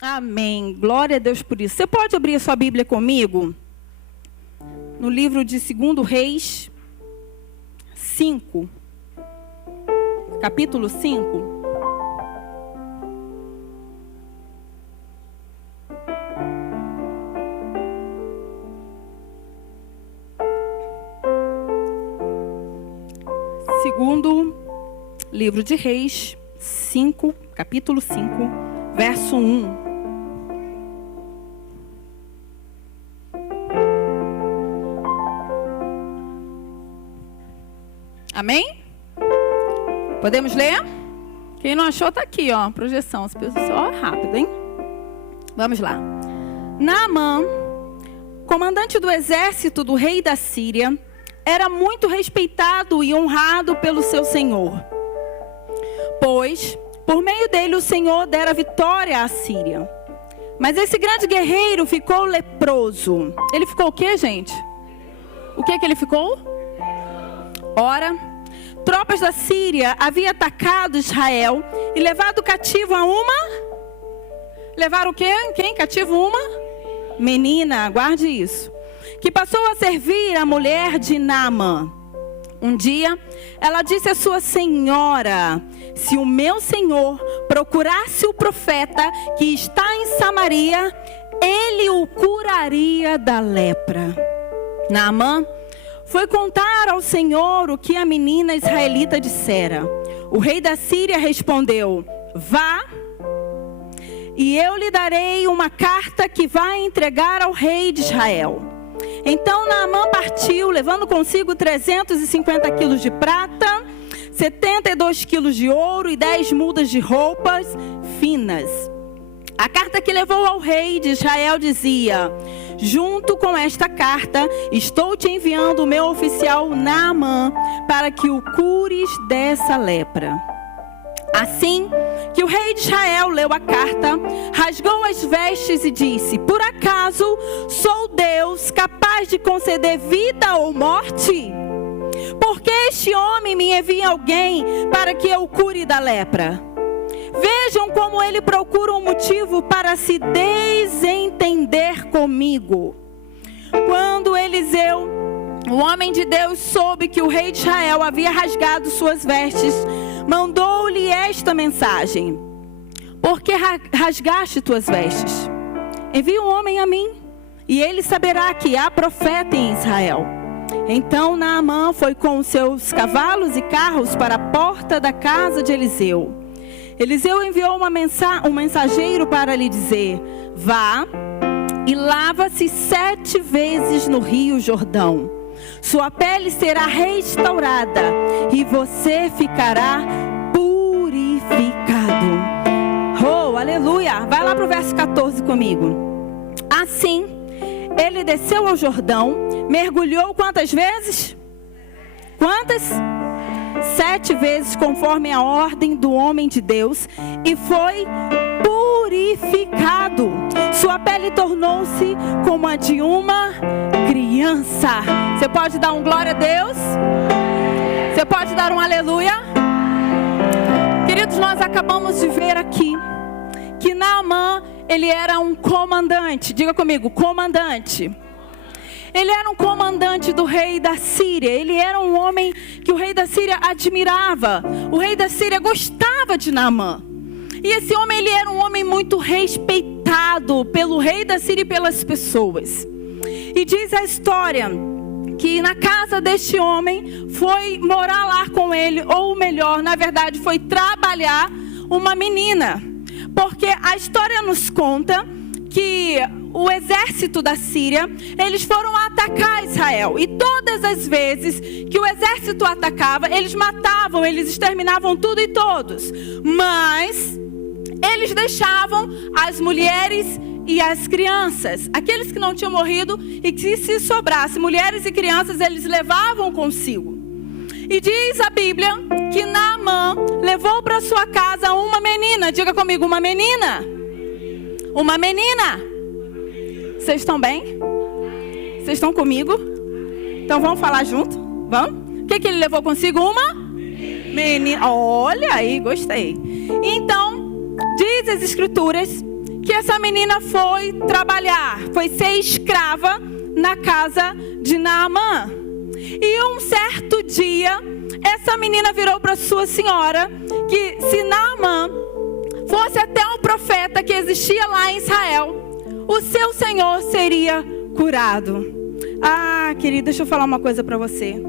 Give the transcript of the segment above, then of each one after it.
Amém. Glória a Deus por isso. Você pode abrir a sua Bíblia comigo? No livro de 2 Reis 5. Capítulo 5. Segundo livro de Reis 5, capítulo 5, verso 1. Amém? Podemos ler? Quem não achou está aqui, ó, projeção. As pessoas, ó, rápido, hein? Vamos lá. Naamã, comandante do exército do rei da Síria, era muito respeitado e honrado pelo seu senhor, pois por meio dele o Senhor dera vitória à Síria. Mas esse grande guerreiro ficou leproso. Ele ficou o quê, gente? O que ele ficou? Ora, tropas da Síria haviam atacado Israel e levado cativo a uma... Levaram o quê? Quem? Cativo uma? Menina, guarde isso. Que passou a servir a mulher de Naamã. Um dia, ela disse à sua senhora: se o meu senhor procurasse o profeta que está em Samaria, ele o curaria da lepra. Naamã foi contar ao Senhor o que a menina israelita dissera. O rei da Síria respondeu: vá, e eu lhe darei uma carta que vai entregar ao rei de Israel. Então Naamã partiu, levando consigo 350 quilos de prata, 72 quilos de ouro e 10 mudas de roupas finas. A carta que levou ao rei de Israel dizia: junto com esta carta, estou te enviando o meu oficial Naamã, para que o cures dessa lepra. Assim que o rei de Israel leu a carta, rasgou as vestes e disse: por acaso sou Deus capaz de conceder vida ou morte? Porque este homem me envia alguém para que eu o cure da lepra? Vejam como ele procura um motivo para se desentender comigo. Quando Eliseu, o homem de Deus, soube que o rei de Israel havia rasgado suas vestes, mandou-lhe esta mensagem: por que rasgaste tuas vestes? Envia um homem a mim, e ele saberá que há profeta em Israel. Então Naamã foi com seus cavalos e carros para a porta da casa de Eliseu. Eliseu enviou um mensageiro para lhe dizer: vá e lava-se 7 vezes no rio Jordão. Sua pele será restaurada e você ficará purificado. Oh, aleluia! Vai lá para o verso 14 comigo. Assim, ele desceu ao Jordão, mergulhou quantas vezes? Quantas? 7 vezes, conforme a ordem do homem de Deus, e foi purificado. Sua pele tornou-se como a de uma criança. Você pode dar um glória a Deus? Você pode dar um aleluia? Queridos, nós acabamos de ver aqui que Naamã, ele era um comandante. Diga comigo, comandante. Ele era um comandante do rei da Síria. Ele era um homem que o rei da Síria admirava. O rei da Síria gostava de Naamã. E esse homem, ele era um homem muito respeitado pelo rei da Síria e pelas pessoas. E diz a história que na casa deste homem foi morar lá com ele, ou melhor, na verdade, foi trabalhar uma menina. Porque a história nos conta que o exército da Síria, eles foram atacar Israel. E todas as vezes que o exército atacava, eles matavam, eles exterminavam tudo e todos. Mas eles deixavam as mulheres e as crianças, aqueles que não tinham morrido, e que se sobrasse mulheres e crianças, eles levavam consigo. E diz a Bíblia que Naamã levou para sua casa uma menina. Diga comigo, uma menina. Uma menina. Vocês estão bem? Vocês estão comigo? Então vamos falar junto? Vamos? O que ele levou consigo? Uma menina. Olha aí, gostei. Então, diz as escrituras que essa menina foi trabalhar, foi ser escrava na casa de Naamã. E um certo dia, essa menina virou para sua senhora que se Naamã fosse até um profeta que existia lá em Israel, o seu senhor seria curado. Ah, querida, deixa eu falar uma coisa para você.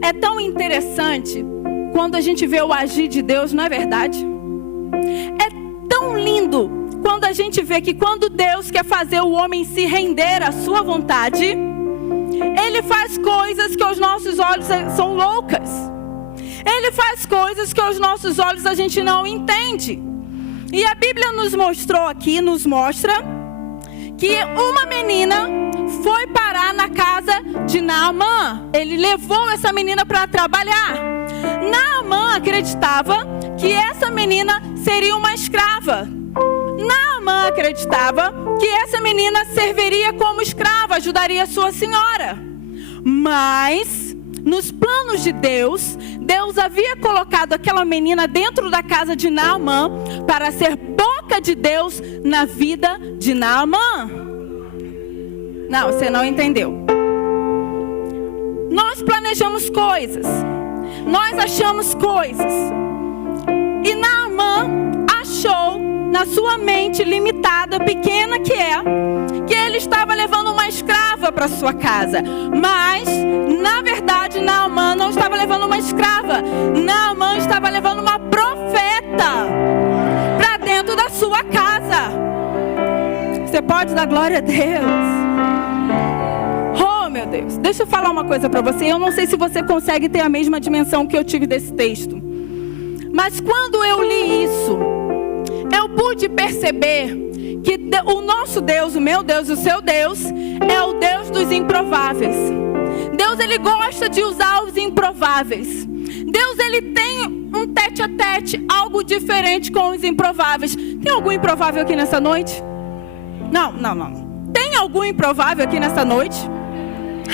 É tão interessante quando a gente vê o agir de Deus, não é verdade? É tão lindo quando a gente vê que quando Deus quer fazer o homem se render à sua vontade, Ele faz coisas que aos nossos olhos são loucas. Ele faz coisas que aos nossos olhos a gente não entende. E a Bíblia nos mostra que uma menina foi parar na casa de Naamã. Ele levou essa menina para trabalhar. Naamã acreditava que essa menina seria uma escrava. Naamã acreditava que essa menina serviria como escrava, ajudaria sua senhora. Mas, nos planos de Deus, Deus havia colocado aquela menina dentro da casa de Naamã para ser boca de Deus na vida de Naamã. Não, você não entendeu. Nós planejamos coisas, nós achamos coisas, e Naamã achou na sua mente limitada, pequena que ele estava levando uma escrava para sua casa. Mas, na verdade, Naamã não estava levando uma escrava. Naamã estava levando uma profeta para dentro da sua casa. Você pode dar glória a Deus? Oh, meu Deus. Deixa eu falar uma coisa para você. Eu não sei se você consegue ter a mesma dimensão que eu tive desse texto. Mas quando eu li isso, eu pude perceber que o nosso Deus, o meu Deus, o seu Deus, é o Deus dos improváveis. Deus, Ele gosta de usar os improváveis. Deus, Ele tem um tete a tete, algo diferente com os improváveis. Tem algum improvável aqui nessa noite? Não. Tem algum improvável aqui nessa noite?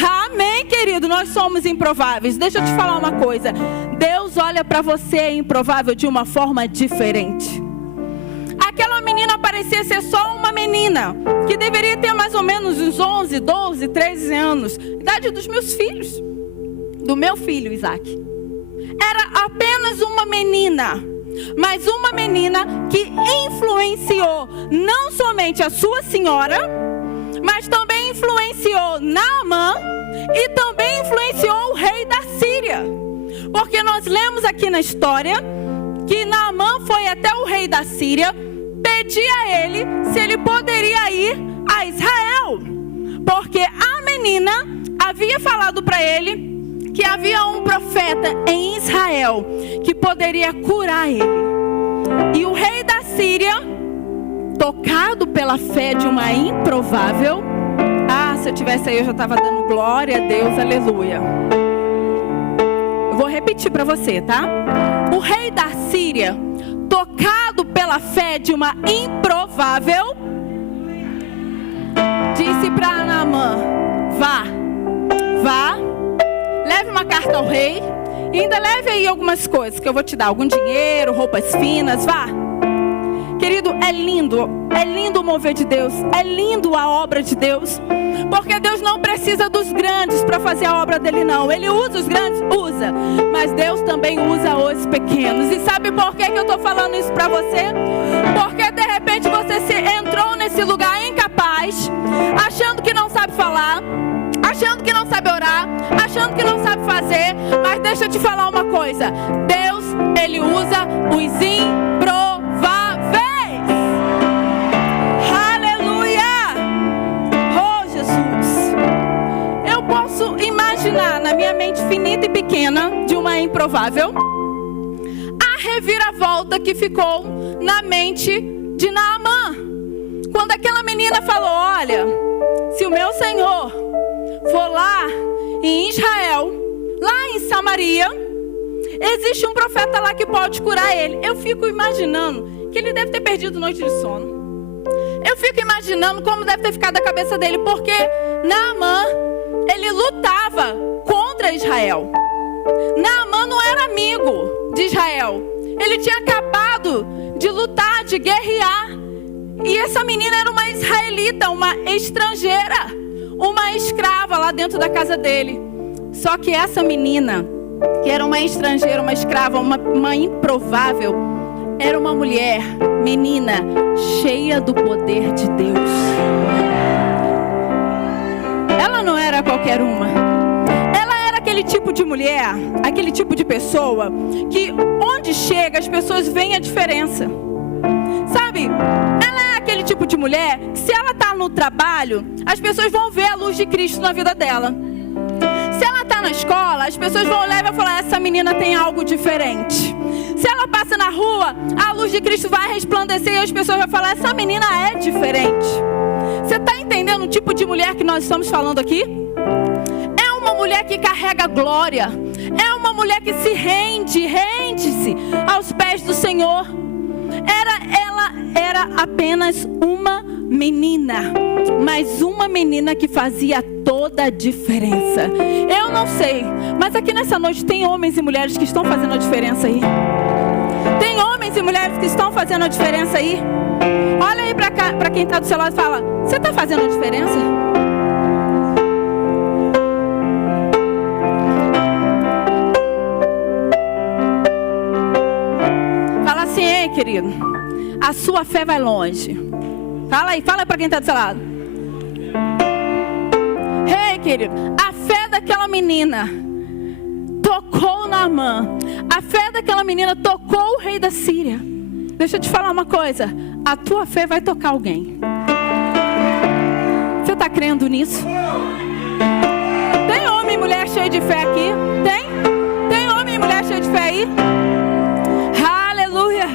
Amém, querido, nós somos improváveis. Deixa eu te falar uma coisa. Deus olha para você improvável de uma forma diferente. Aquela menina parecia ser só uma menina, que deveria ter mais ou menos uns 11, 12, 13 anos, idade dos meus filhos, do meu filho Isaac. Era apenas uma menina, mas uma menina que influenciou não somente a sua senhora, mas também influenciou Naamã e também influenciou o rei da Síria. Porque nós lemos aqui na história que Naamã foi até o rei da Síria pedir a ele se ele poderia ir a Israel, porque a menina havia falado para ele que havia um profeta em Israel que poderia curar ele. E o rei da Síria, tocado pela fé de uma improvável, se eu tivesse aí eu já estava dando glória a Deus, aleluia. Eu vou repetir para você, tá? O rei da Síria, tocado pela fé de uma improvável, disse para Naamã: vá, leve uma carta ao rei, e ainda leve aí algumas coisas que eu vou te dar, algum dinheiro, roupas finas, vá. Querido, é lindo o mover de Deus, é lindo a obra de Deus, porque Deus não precisa dos grandes para fazer a obra dele, não. Ele usa os grandes, usa, mas Deus também usa os pequenos. E sabe por que eu estou falando isso para você? Porque de repente você entrou nesse lugar incapaz, achando que não sabe falar, achando que não sabe orar, achando que não sabe fazer. Mas deixa eu te falar uma coisa: Deus, Ele usa os improváveis. Imaginar na minha mente finita e pequena de uma improvável a reviravolta que ficou na mente de Naamã, quando aquela menina falou: olha, se o meu Senhor for lá em Israel, lá em Samaria, existe um profeta lá que pode curar ele. Eu fico imaginando que ele deve ter perdido noite de sono. Eu fico imaginando como deve ter ficado a cabeça dele, porque Naamã, ele lutava contra Israel. Naamã não era amigo de Israel. Ele tinha acabado de lutar, de guerrear. E essa menina era uma israelita, uma estrangeira, uma escrava lá dentro da casa dele. Só que essa menina, que era uma estrangeira, uma escrava, uma improvável, era uma mulher, menina, cheia do poder de Deus. Ela não era qualquer uma. Ela era aquele tipo de mulher, aquele tipo de pessoa, que onde chega as pessoas veem a diferença. Sabe? Ela é aquele tipo de mulher que, se ela está no trabalho, as pessoas vão ver a luz de Cristo na vida dela. Se ela está na escola, as pessoas vão olhar e vão falar: essa menina tem algo diferente. Se ela passa na rua, a luz de Cristo vai resplandecer e as pessoas vão falar: essa menina é diferente. Você está entendendo o tipo de mulher que nós estamos falando aqui? É uma mulher que carrega glória. É uma mulher que se rende-se aos pés do Senhor. Ela era apenas uma menina, mas uma menina que fazia toda a diferença. Eu não sei, mas aqui nessa noite tem homens e mulheres que estão fazendo a diferença aí. Tem homens e mulheres que estão fazendo a diferença aí. Olha aí para quem está do seu lado e fala: você está fazendo a diferença? Fala assim: ei, querido, a sua fé vai longe. Fala aí para quem está do seu lado. Ei, querido, a fé daquela menina tocou Naamã. A fé daquela menina tocou o rei da Síria. Deixa eu te falar uma coisa: a tua fé vai tocar alguém. Você está crendo nisso? Tem homem e mulher cheio de fé aqui? Tem homem e mulher cheio de fé aí? Aleluia.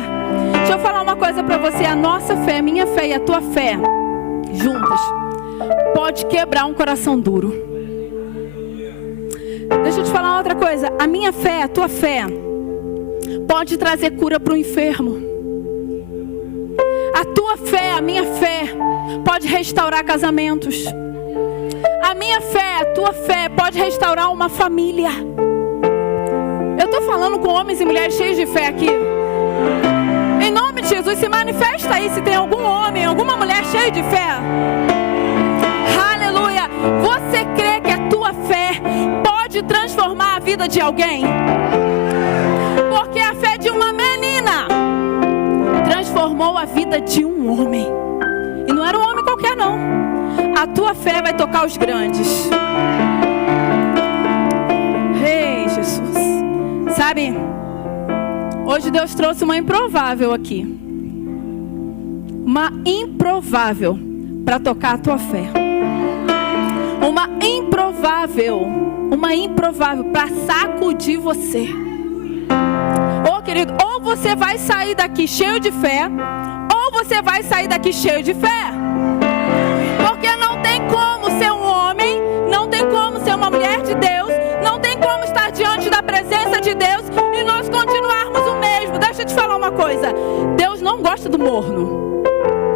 Deixa eu falar uma coisa para você: a nossa fé, a minha fé e a tua fé juntas pode quebrar um coração duro. Deixa eu te falar outra coisa: a minha fé, a tua fé pode trazer cura para o enfermo. A tua fé, a minha fé pode restaurar casamentos. A minha fé, a tua fé pode restaurar uma família. Eu estou falando com homens e mulheres cheios de fé aqui. Em nome de Jesus, se manifesta aí se tem algum homem, alguma mulher cheia de fé. Aleluia. Você crê que a tua fé pode transformar a vida de alguém? Porque a fé de uma menina transformou a vida de um homem. E não era um homem qualquer, não. A tua fé vai tocar os grandes. Ei, Jesus. Sabe, hoje Deus trouxe uma improvável aqui. Uma improvável para tocar a tua fé. Uma improvável para sacudir você. Ô, querido, ou você vai sair daqui cheio de fé, ou você vai sair daqui cheio de fé. Porque não tem como ser um homem, não tem como ser uma mulher de Deus, não tem como estar diante da presença de Deus e nós continuarmos o mesmo. Deixa eu te falar uma coisa: Deus não gosta do morno.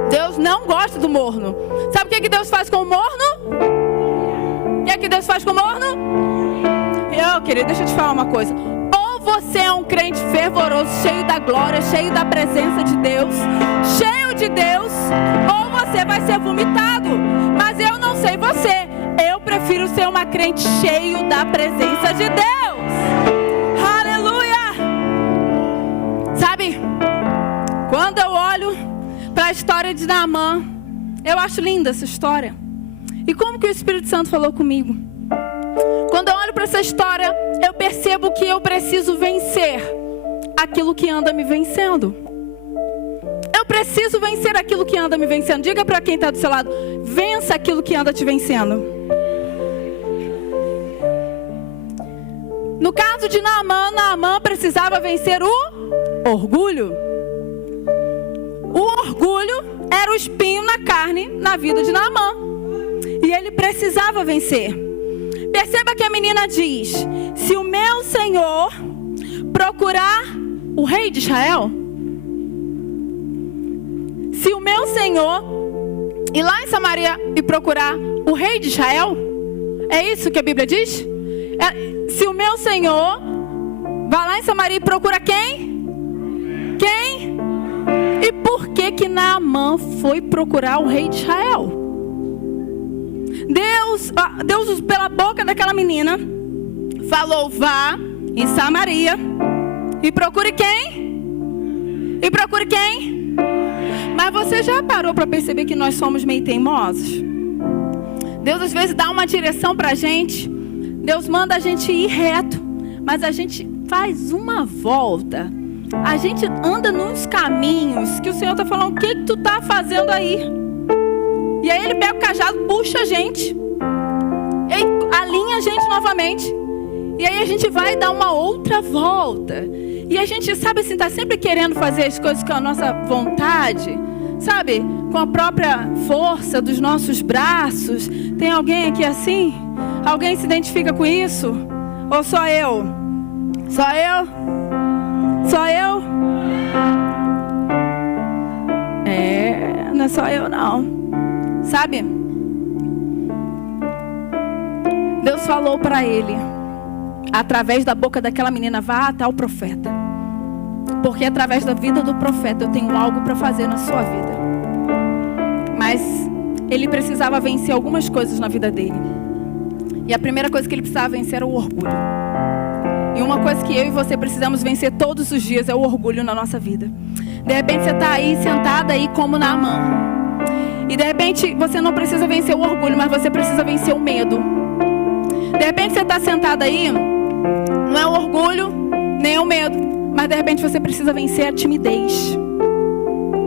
Deus não gosta do morno. Sabe o que Deus faz com o morno? O que Deus faz com o morno? Querido, deixa eu te falar uma coisa: ou você é um crente fervoroso, cheio da glória, cheio da presença de Deus, cheio de Deus, ou você vai ser vomitado. Mas eu não sei você, eu prefiro ser uma crente cheio da presença de Deus. Aleluia. Sabe, quando eu olho para a história de Naamã, eu acho linda essa história. E como que o Espírito Santo falou comigo? Quando eu olho para essa história, eu percebo que eu preciso vencer aquilo que anda me vencendo. Eu preciso vencer aquilo que anda me vencendo. Diga para quem está do seu lado: vença aquilo que anda te vencendo. No caso de Naamã precisava vencer o orgulho. O orgulho era o espinho na carne, na vida de Naamã. E ele precisava vencer. Perceba que a menina diz: se o meu Senhor procurar o rei de Israel, se o meu Senhor ir lá em Samaria e procurar o rei de Israel, é isso que a Bíblia diz? Se o meu Senhor vai lá em Samaria e procura quem? Quem? E por quê? que Naamã foi procurar o rei de Israel? Deus, pela boca daquela menina, falou: vá em Samaria e procure quem? E procure quem? Mas você já parou para perceber que nós somos meio teimosos? Deus às vezes dá uma direção para a gente. Deus manda a gente ir reto, mas a gente faz uma volta. A gente anda nos caminhos que o Senhor está falando: o que tu está fazendo aí? E aí ele pega o cajado, puxa a gente, ele alinha a gente novamente. E aí a gente vai dar uma outra volta. E a gente, sabe assim, está sempre querendo fazer as coisas com a nossa vontade, sabe? Com a própria força dos nossos braços. Tem alguém aqui assim? Alguém se identifica com isso? Ou só eu? Só eu? Só eu? Não é só eu não. Sabe? Deus falou para ele, através da boca daquela menina: vá até o profeta, porque através da vida do profeta eu tenho algo para fazer na sua vida. Mas ele precisava vencer algumas coisas na vida dele. E a primeira coisa que ele precisava vencer era o orgulho. E uma coisa que eu e você precisamos vencer todos os dias é o orgulho na nossa vida. De repente você está aí, sentada aí como Naamã. E de repente você não precisa vencer o orgulho, mas você precisa vencer o medo. De repente você está sentada aí, não é o orgulho, nem o medo, mas de repente você precisa vencer a timidez.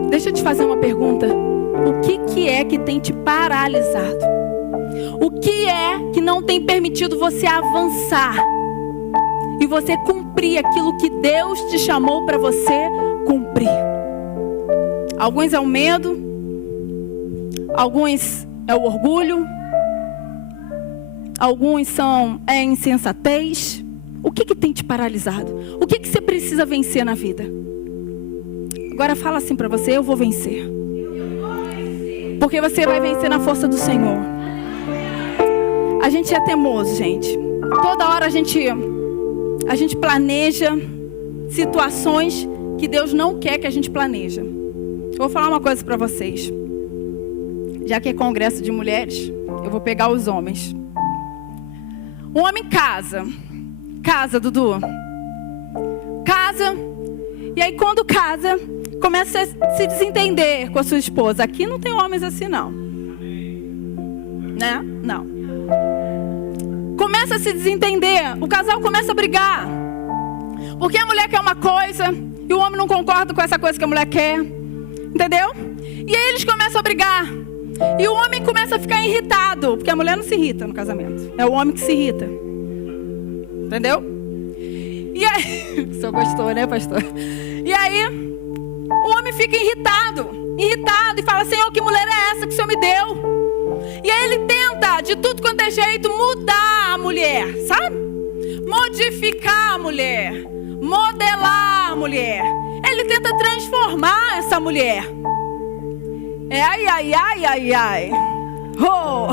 Deixa eu te fazer uma pergunta. O que é que tem te paralisado? O que é que não tem permitido você avançar e você cumprir aquilo que Deus te chamou para você cumprir? Alguns é o medo, alguns é o orgulho, alguns são a insensatez. O que tem te paralisado? O que você precisa vencer na vida? Agora fala assim para você: eu vou vencer. Porque você vai vencer na força do Senhor. A gente é teimoso, gente. Toda hora a gente planeja situações que Deus não quer que a gente planeja. Eu vou falar uma coisa para vocês. Já que é congresso de mulheres, eu vou pegar os homens. Um homem casa, Dudu. Casa. E aí quando casa, começa a se desentender com a sua esposa. Aqui não tem homens assim não. Né? Não. Começa a se desentender. O casal começa a brigar. Porque a mulher quer uma coisa e o homem não concorda com essa coisa que a mulher quer. Entendeu? E aí eles começam a brigar. E o homem começa a ficar irritado. Porque a mulher não se irrita no casamento. É o homem que se irrita. Entendeu? E aí... O senhor gostou, né, pastor? E aí, o homem fica irritado e fala: Senhor, que mulher é essa que o Senhor me deu? E aí ele tenta, de tudo quanto é jeito, mudar a mulher, sabe? Modificar a mulher, modelar a mulher. Ele tenta transformar essa mulher. Ai. Oh.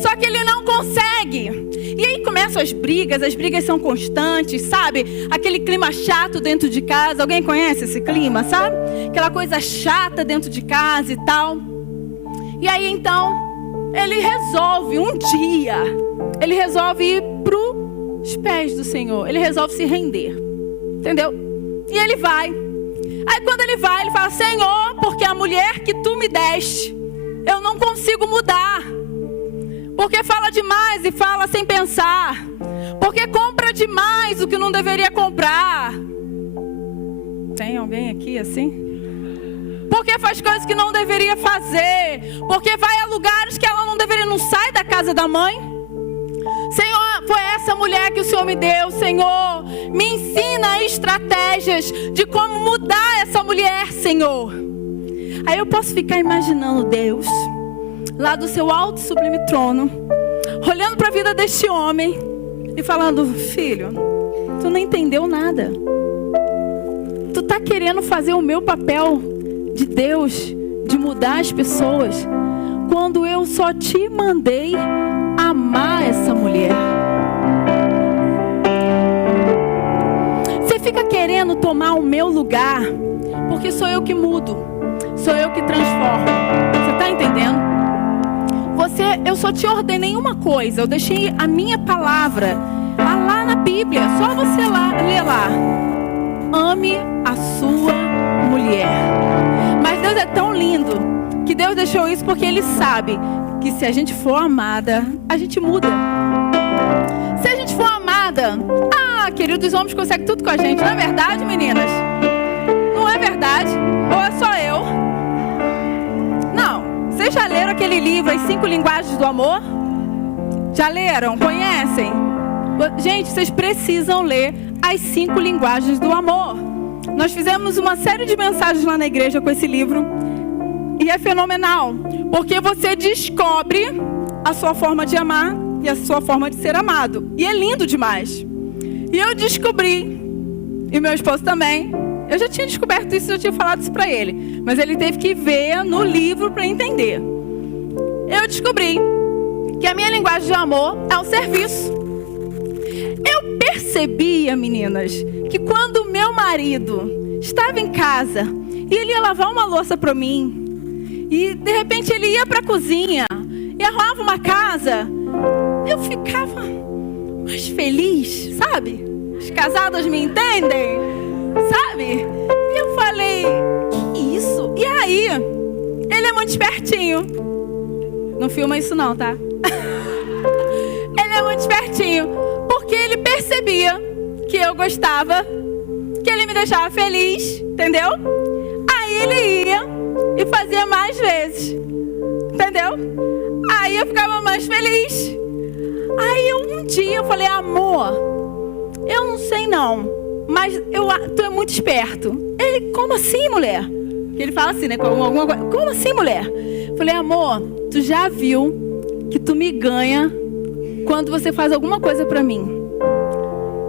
Só que ele não consegue. E aí começam as brigas são constantes, sabe? Aquele clima chato dentro de casa. Alguém conhece esse clima, sabe? Aquela coisa chata dentro de casa e tal. E aí então, ele resolve um dia, ele resolve ir para os pés do Senhor. Ele resolve se render, entendeu? E ele vai. Aí quando ele vai, ele fala: Senhor, porque a mulher que tu me deste, eu não consigo mudar. Porque fala demais e fala sem pensar. Porque compra demais o que não deveria comprar. Tem alguém aqui assim? Porque faz coisas que não deveria fazer. Porque vai a lugares que ela não deveria. Não sai da casa da mãe. Senhor, foi essa mulher que o Senhor me deu. Senhor, me ensina estratégias de como mudar essa mulher, Senhor. Aí eu posso ficar imaginando Deus lá do seu alto e sublime trono, olhando para a vida deste homem e falando: filho, tu não entendeu nada. Tu tá querendo fazer o meu papel de Deus, de mudar as pessoas, quando eu só te mandei amar essa mulher. Você fica querendo tomar o meu lugar, porque sou eu que mudo, sou eu que transformo. Você está entendendo? Eu só te ordenei uma coisa, eu deixei a minha palavra lá na Bíblia, só você ler lá. Ame a sua mulher. Mas Deus é tão lindo que Deus deixou isso porque Ele sabe que se a gente for amada, a gente muda. Se a gente for amada, querido, os homens conseguem tudo com a gente, não é verdade, meninas? Não é verdade? Ou é só eu? Não. Vocês já leram aquele livro, As 5 Linguagens do Amor? Já leram? Conhecem? Gente, vocês precisam ler As 5 Linguagens do Amor. Nós fizemos uma série de mensagens lá na igreja com esse livro. E é fenomenal. Porque você descobre a sua forma de amar e a sua forma de ser amado. E é lindo demais. E eu descobri, e meu esposo também, eu já tinha descoberto isso, já tinha falado isso para ele, mas ele teve que ver no livro para entender. Eu descobri que a minha linguagem de amor é o serviço. Eu percebia, meninas, que quando o meu marido estava em casa e ele ia lavar uma louça para mim, e de repente ele ia para a cozinha e arrumava uma casa, eu ficava mais feliz, sabe? Os casados me entendem, sabe? E eu falei, que isso? E aí, ele é muito espertinho. Não filma isso não, tá? Ele é muito espertinho, porque ele percebia que eu gostava, que ele me deixava feliz, entendeu? Aí ele ia e fazia mais vezes, entendeu? Aí eu ficava mais feliz. Aí um dia eu falei, amor, eu não sei não, mas tu é muito esperto. Ele, como assim, mulher? Ele fala assim, né? Como assim, mulher? Eu falei, amor, tu já viu que tu me ganha quando você faz alguma coisa pra mim?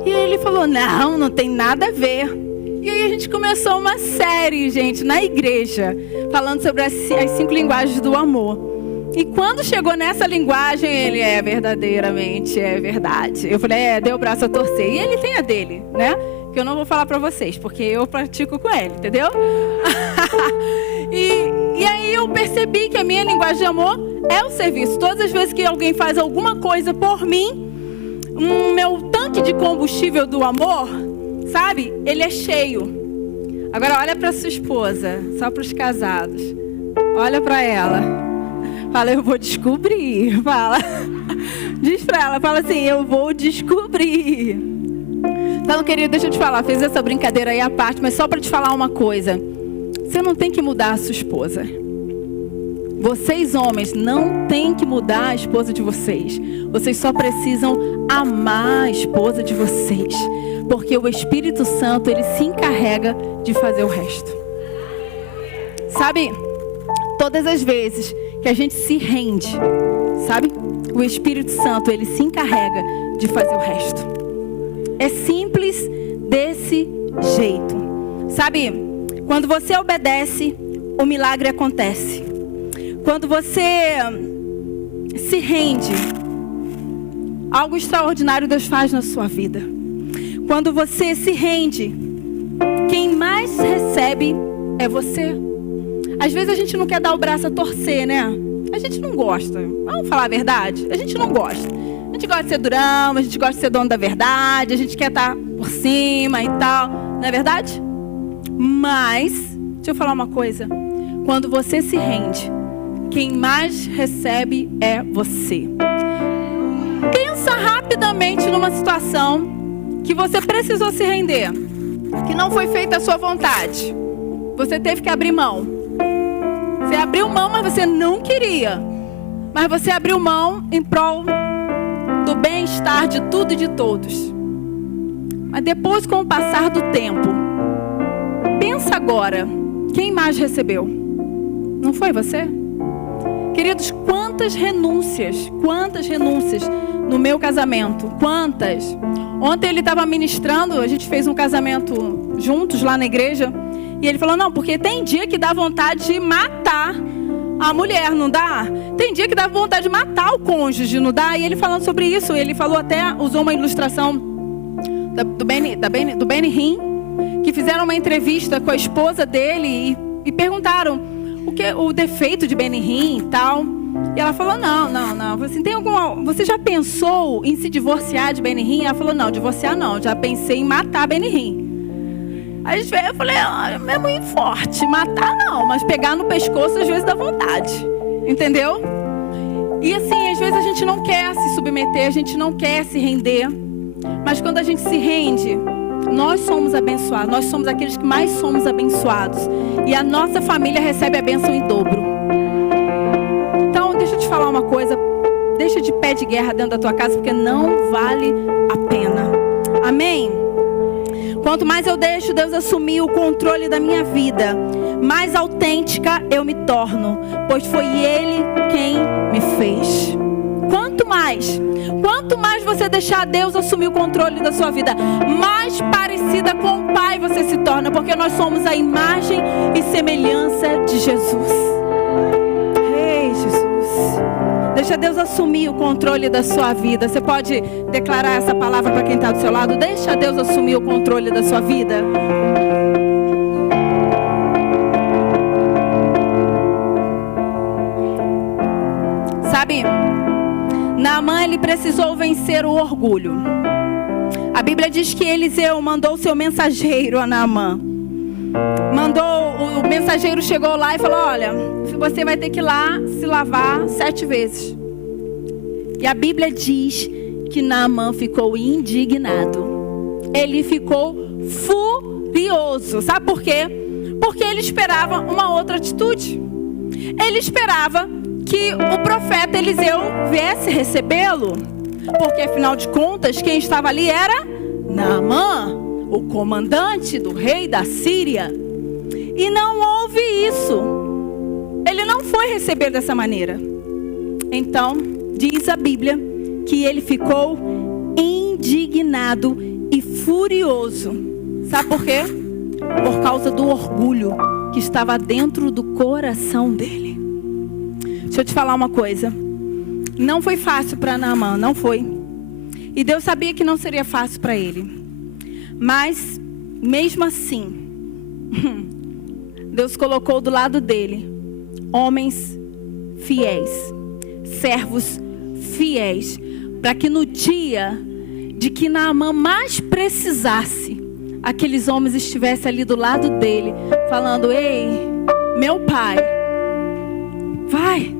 E aí ele falou, não tem nada a ver. E aí a gente começou uma série, gente, na igreja, falando sobre as 5 linguagens do amor. E quando chegou nessa linguagem, ele verdadeiramente é verdade. Eu falei, deu o braço a torcer. E ele tem a dele, né? Que eu não vou falar pra vocês, porque eu pratico com ele, entendeu? E aí eu percebi que a minha linguagem de amor é o serviço. Todas as vezes que alguém faz alguma coisa por mim, o meu tanque de combustível do amor, sabe? Ele é cheio. Agora olha pra sua esposa, só pros casados. Olha pra ela. Fala, eu vou descobrir. Fala. Diz pra ela, fala assim, eu vou descobrir. Então, querido, deixa eu te falar, fiz essa brincadeira aí à parte, mas só pra te falar uma coisa. Você não tem que mudar a sua esposa. Vocês, homens, não tem que mudar a esposa de vocês. Vocês só precisam amar a esposa de vocês. Porque o Espírito Santo, ele se encarrega de fazer o resto. Sabe? Todas as vezes que a gente se rende, sabe? O Espírito Santo, ele se encarrega de fazer o resto. É simples desse jeito. Sabe? Quando você obedece, o milagre acontece. Quando você se rende, algo extraordinário Deus faz na sua vida. Quando você se rende, quem mais recebe é você. Às vezes a gente não quer dar o braço a torcer, né? A gente não gosta. Vamos falar a verdade? A gente não gosta. A gente gosta de ser durão, a gente gosta de ser dono da verdade, a gente quer estar por cima e tal. Não é verdade? Mas, deixa eu falar uma coisa. Quando você se rende, quem mais recebe é você. Pensa rapidamente numa situação que você precisou se render, que não foi feita a sua vontade. Você teve que abrir mão. Você abriu mão, mas você não queria. Mas você abriu mão em prol do bem-estar de tudo e de todos. Mas depois, com o passar do tempo, pensa agora, quem mais recebeu? Não foi você? Queridos, quantas renúncias no meu casamento, quantas? Ontem ele estava ministrando, a gente fez um casamento juntos lá na igreja, e ele falou, não, porque tem dia que dá vontade de matar a mulher, não dá? Tem dia que dá vontade de matar o cônjuge, não dá? E ele falando sobre isso, ele falou até, usou uma ilustração do Benny Hinn, que fizeram uma entrevista com a esposa dele e perguntaram o defeito de Benihim e tal. E ela falou, não. Assim, você já pensou em se divorciar de Benihim? Ela falou, não, divorciar não. Já pensei em matar Benihim. Aí eu falei, é muito forte. Matar não, mas pegar no pescoço às vezes dá vontade. Entendeu? E assim, às vezes a gente não quer se submeter, a gente não quer se render. Mas quando a gente se rende, nós somos abençoados. Nós somos aqueles que mais somos abençoados. E a nossa família recebe a bênção em dobro. Então, deixa eu te falar uma coisa. Deixa de pé de guerra dentro da tua casa, porque não vale a pena. Amém? Quanto mais eu deixo Deus assumir o controle da minha vida, mais autêntica eu me torno, pois foi Ele quem me fez. Quanto mais você deixar Deus assumir o controle da sua vida, mais parecida com o Pai você se torna, porque nós somos a imagem e semelhança de Jesus. Ei, Jesus. Deixa Deus assumir o controle da sua vida. Você pode declarar essa palavra para quem está do seu lado? Deixa Deus assumir o controle da sua vida. Sabe, Naamã, ele precisou vencer o orgulho. A Bíblia diz que Eliseu mandou o seu mensageiro a Naamã. O mensageiro chegou lá e falou, olha, você vai ter que ir lá se lavar 7 vezes. E a Bíblia diz que Naamã ficou indignado. Ele ficou furioso. Sabe por quê? Porque ele esperava uma outra atitude. Ele esperava que o profeta Eliseu viesse recebê-lo. Porque afinal de contas, quem estava ali era Naamã, o comandante do rei da Síria. E não houve isso. Ele não foi receber dessa maneira. Então, diz a Bíblia que ele ficou indignado e furioso. Sabe por quê? Por causa do orgulho que estava dentro do coração dele. Deixa eu te falar uma coisa. Não foi fácil para Naamã, não foi. E Deus sabia que não seria fácil para ele. Mas, mesmo assim, Deus colocou do lado dele homens fiéis, servos fiéis, para que no dia de que Naamã mais precisasse, aqueles homens estivessem ali do lado dele, falando, ei, meu pai, vai.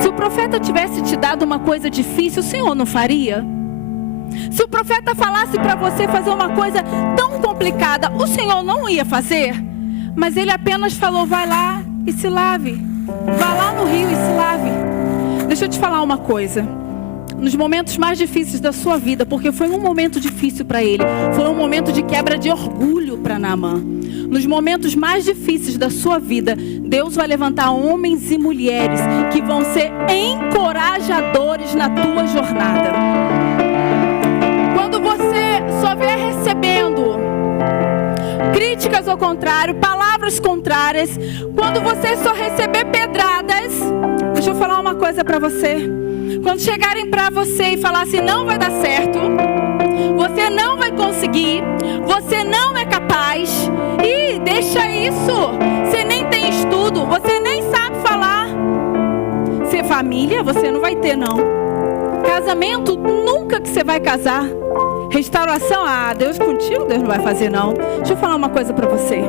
Se o profeta tivesse te dado uma coisa difícil, o Senhor não faria? Se o profeta falasse para você fazer uma coisa tão complicada, o Senhor não ia fazer? Mas ele apenas falou, vai lá e se lave. Vá lá no rio e se lave. Deixa eu te falar uma coisa. Nos momentos mais difíceis da sua vida, porque foi um momento difícil para ele, foi um momento de quebra de orgulho para Naamã. Nos momentos mais difíceis da sua vida, Deus vai levantar homens e mulheres que vão ser encorajadores na tua jornada. Quando você só vier recebendo críticas ao contrário, palavras contrárias, quando você só receber pedradas, deixa eu falar uma coisa para você. Quando chegarem para você e falar assim, não vai dar certo, você não vai conseguir, você não é capaz, e deixa isso, você nem tem estudo, você nem sabe falar. Ser família, você não vai ter não. Casamento, nunca que você vai casar. Restauração, Deus contigo, Deus não vai fazer não. Deixa eu falar uma coisa para você.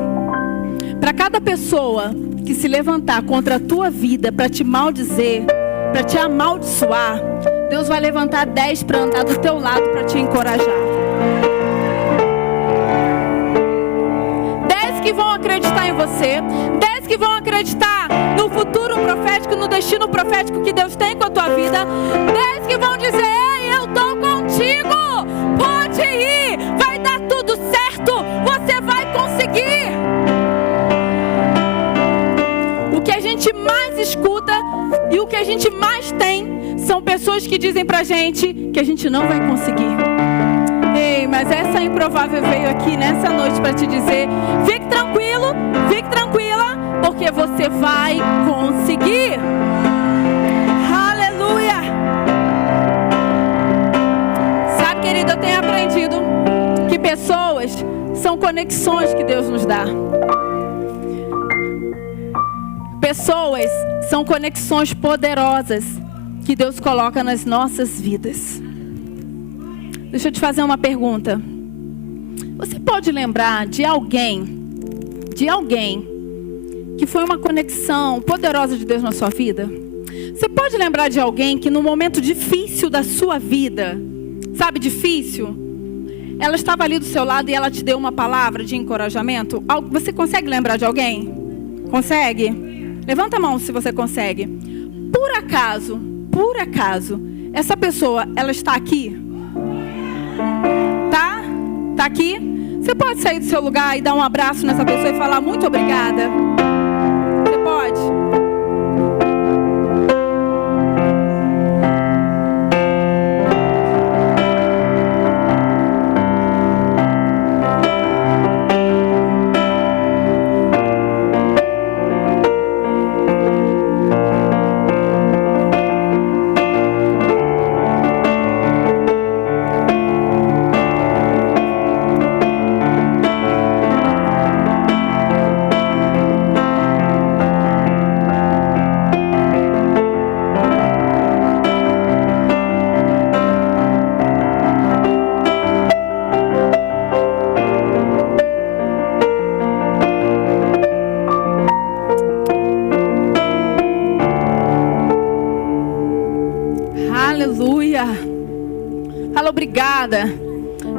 Para cada pessoa que se levantar contra a tua vida para te maldizer, para te amaldiçoar, Deus vai levantar 10 para andar do teu lado para te encorajar. 10 que vão acreditar em você, 10 que vão acreditar no futuro profético, no destino profético que Deus tem com a tua vida. 10 que vão dizer, ei, eu estou contigo, pode ir, vai dar tudo certo, você vai conseguir. O que a gente mais escuta e o que a gente mais tem são pessoas que dizem pra gente que a gente não vai conseguir. Ei, mas essa improvável veio aqui nessa noite para te dizer, fique tranquilo, fique tranquila, porque você vai conseguir. Aleluia! Sabe, querido, eu tenho aprendido que pessoas são conexões que Deus nos dá. Pessoas são conexões poderosas que Deus coloca nas nossas vidas. Deixa eu te fazer uma pergunta. Você pode lembrar de alguém que foi uma conexão poderosa de Deus na sua vida? Você pode lembrar de alguém que no momento difícil da sua vida, sabe, difícil, ela estava ali do seu lado e ela te deu uma palavra de encorajamento? Você consegue lembrar de alguém? Consegue? Levanta a mão se você consegue. Por acaso, essa pessoa, ela está aqui? Tá aqui? Você pode sair do seu lugar e dar um abraço nessa pessoa e falar muito obrigada? Você pode?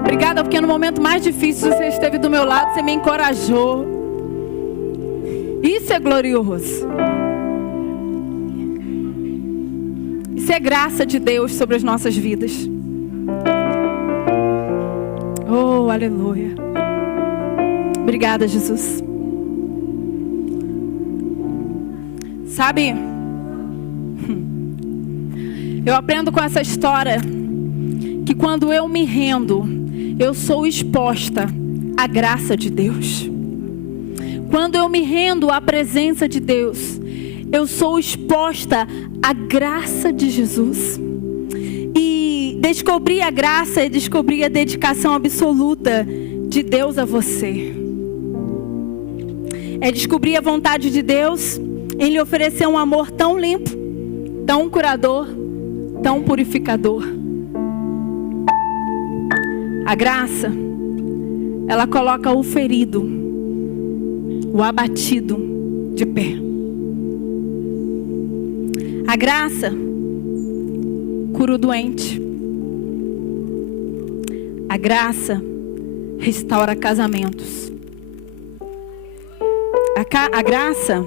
Obrigada porque no momento mais difícil você esteve do meu lado, você me encorajou. Isso é glorioso. Isso é graça de Deus sobre as nossas vidas. Oh, aleluia. Obrigada, Jesus. Sabe, eu aprendo com essa história que quando eu me rendo, eu sou exposta à graça de Deus. Quando eu me rendo à presença de Deus, eu sou exposta à graça de Jesus. E descobrir a graça e descobrir a dedicação absoluta de Deus a você. É descobrir a vontade de Deus em lhe oferecer um amor tão limpo, tão curador, tão purificador. A graça, ela coloca o ferido, o abatido de pé. A graça cura o doente. A graça restaura casamentos. A graça,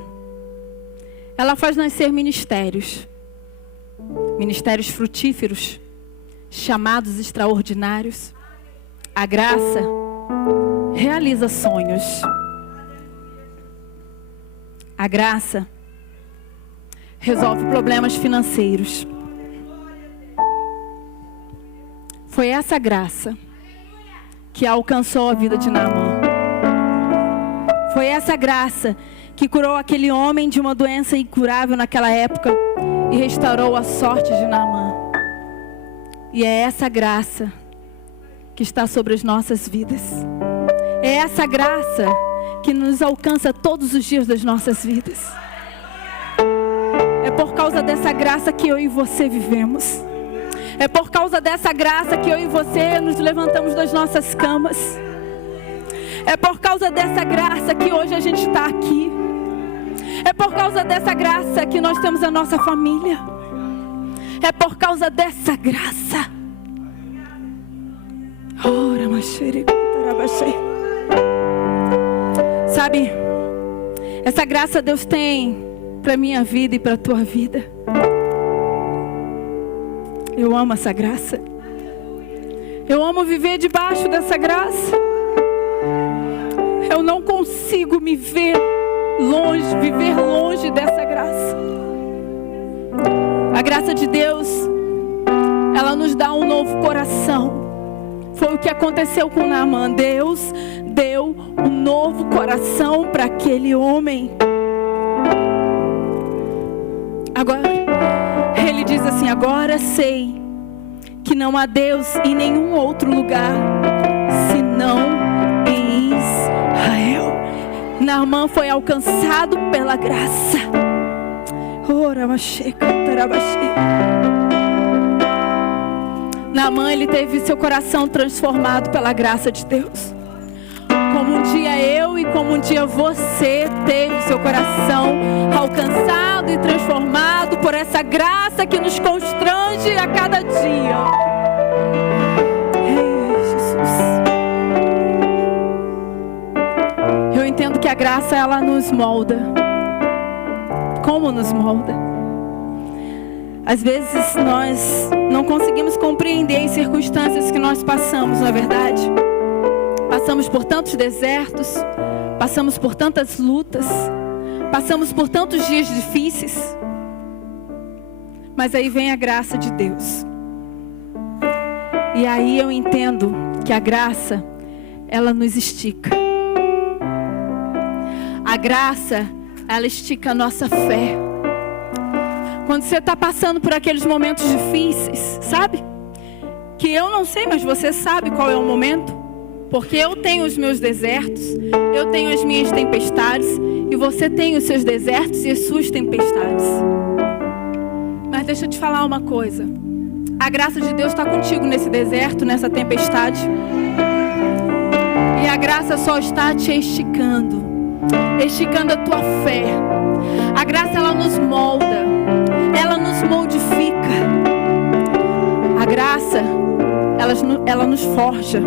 ela faz nascer ministérios. Ministérios frutíferos, chamados extraordinários. A graça realiza sonhos. A graça resolve problemas financeiros. Foi essa graça que alcançou a vida de Naamã. Foi essa graça que curou aquele homem de uma doença incurável naquela época e restaurou a sorte de Naamã. E é essa graça que está sobre as nossas vidas. É essa graça que nos alcança todos os dias das nossas vidas. É por causa dessa graça que eu e você vivemos. É por causa dessa graça que eu e você nos levantamos das nossas camas. É por causa dessa graça que hoje a gente está aqui. É por causa dessa graça que nós temos a nossa família. É por causa dessa graça. Sabe, essa graça Deus tem para minha vida e para a tua vida. Eu amo essa graça. Eu amo viver debaixo dessa graça. Eu não consigo me ver longe, viver longe dessa graça. A graça de Deus, ela nos dá um novo coração. Foi o que aconteceu com Naamã. Deus deu um novo coração para aquele homem. Agora, ele diz assim: agora sei que não há Deus em nenhum outro lugar, senão em Naamã foi alcançado pela graça. Naamã, ele teve seu coração transformado pela graça de Deus. Como um dia eu e como um dia você teve seu coração alcançado e transformado por essa graça que nos constrange a cada dia. Ei, Jesus. Eu entendo que a graça, ela nos molda. Como nos molda? Às vezes nós não conseguimos compreender as circunstâncias que nós passamos, não é verdade? Passamos por tantos desertos, passamos por tantas lutas, passamos por tantos dias difíceis. Mas aí vem a graça de Deus. E aí eu entendo que a graça, ela nos estica. A graça, ela estica a nossa fé. Quando você está passando por aqueles momentos difíceis, sabe? Que eu não sei, mas você sabe qual é o momento. Porque eu tenho os meus desertos, eu tenho as minhas tempestades, e você tem os seus desertos e as suas tempestades. Mas deixa eu te falar uma coisa. A graça de Deus está contigo nesse deserto, nessa tempestade. E a graça só está te esticando, esticando a tua fé. A graça, ela nos molda, ela nos modifica. A graça, ela nos forja.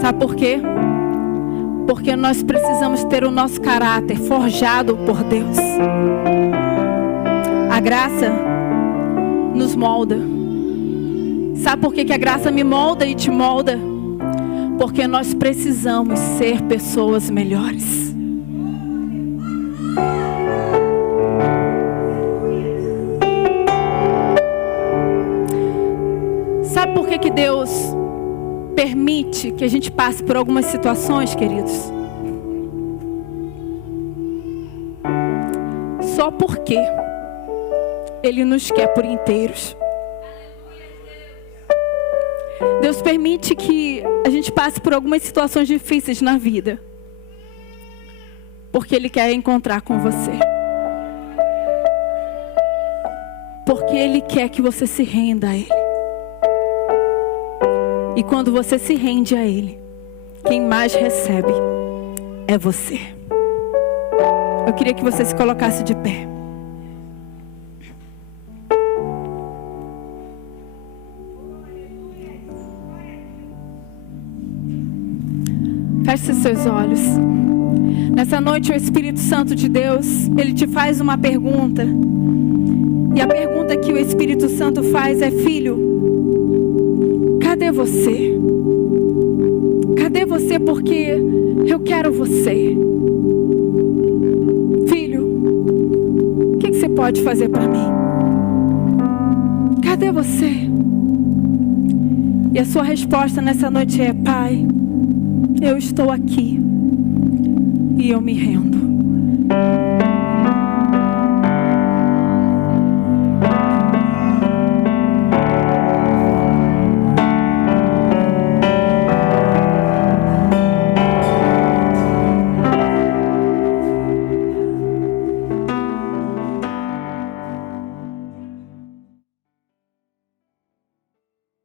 Sabe por quê? Porque nós precisamos ter o nosso caráter forjado por Deus. A graça nos molda. Sabe por que a graça me molda e te molda? Porque nós precisamos ser pessoas melhores. Sabe por que Deus permite que a gente passe por algumas situações, queridos? Só porque Ele nos quer por inteiros. Deus permite que a gente passe por algumas situações difíceis na vida, porque Ele quer encontrar com você. Porque Ele quer que você se renda a Ele. E quando você se rende a Ele, quem mais recebe é você. Eu queria que você se colocasse de pé. Feche seus olhos. Nessa noite o Espírito Santo de Deus, Ele te faz uma pergunta. E a pergunta que o Espírito Santo faz é: filho, cadê você? Cadê você? Porque eu quero você. Filho, o que você pode fazer para mim? Cadê você? E a sua resposta nessa noite é: Pai, eu estou aqui e eu me rendo.